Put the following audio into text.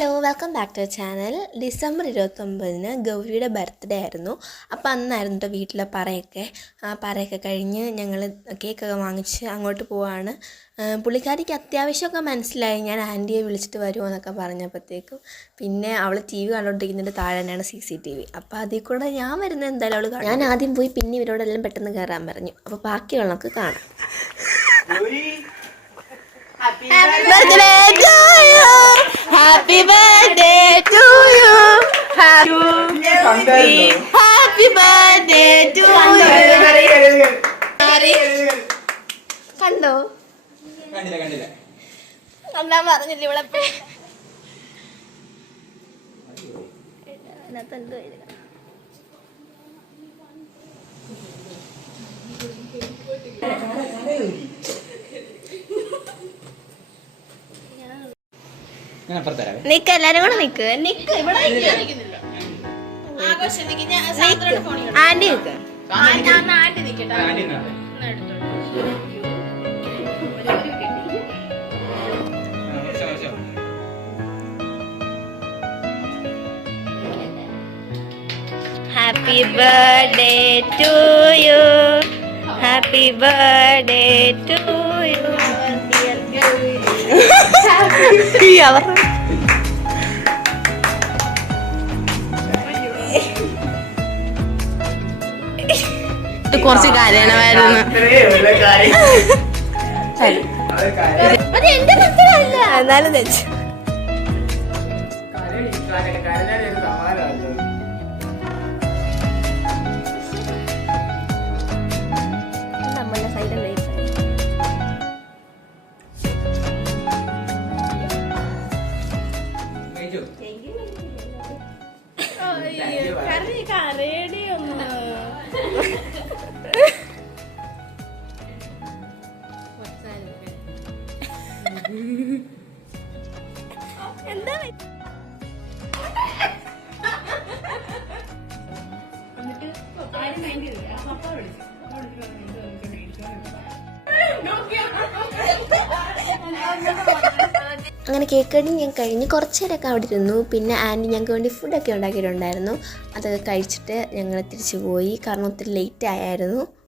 Hello welcome back to channel. December 29 ഗൗരിയുടെ birthday ആയിരുന്നു. അപ്പോൾ അന്നായിരുന്നു കേട്ടോ വീട്ടിലെ പറയൊക്കെ കഴിഞ്ഞ് ഞങ്ങൾ കേക്കൊക്കെ വാങ്ങിച്ച് അങ്ങോട്ട് പോവാണ്. പുള്ളിക്കാരിക്ക് അത്യാവശ്യമൊക്കെ മനസ്സിലായി ഞാൻ ആൻറ്റിയെ വിളിച്ചിട്ട് വരുമോ എന്നൊക്കെ പറഞ്ഞപ്പോഴത്തേക്കും. പിന്നെ അവൾ TV കണ്ടുകൊണ്ടിരിക്കുന്നതിൻ്റെ താഴെ തന്നെയാണ് CCTV. അപ്പോൾ അതിൽ കൂടെ ഞാൻ വരുന്നത് എന്തായാലും അവൾ കാണും. ഞാൻ ആദ്യം പോയി പിന്നെ ഇവരോടെല്ലാം പെട്ടെന്ന് കയറാൻ പറഞ്ഞു. അപ്പോൾ ബാക്കിയുള്ളവർക്ക് കാണാം. Happy birthday to you. Happy birthday to you. Happy birthday to you. കണ്ടോ? കണ്ടില്ല. കണ്ടാൻ പറഞ്ഞില്ല ഇവിടെ. എന്തോ നിക്ക്, എല്ലാരും കൂടെ നിക്ക് ഇവിടെ ആന്റി നിക്ക്. Happy birthday to you. Happy birthday to you. കുറച്ച് കരയണമായിരുന്നു. എന്റെ മക്കളല്ല എന്നാലും തെച്ചു. നമ്മളുടെ സൈഡ് എന്താ അങ്ങനെ കേക്ക് കട്ടിങ് ഞാൻ കഴിഞ്ഞ് കുറച്ച് നേരമൊക്കെ അവിടെ ഇരുന്നു. പിന്നെ ആൻറ്റി ഞങ്ങൾക്ക് വേണ്ടി ഫുഡൊക്കെ ഉണ്ടാക്കിയിട്ടുണ്ടായിരുന്നു. അതൊക്കെ കഴിച്ചിട്ട് ഞങ്ങൾ തിരിച്ചു പോയി. കാരണം ഒത്തിരി ലേറ്റ് ആയായിരുന്നു.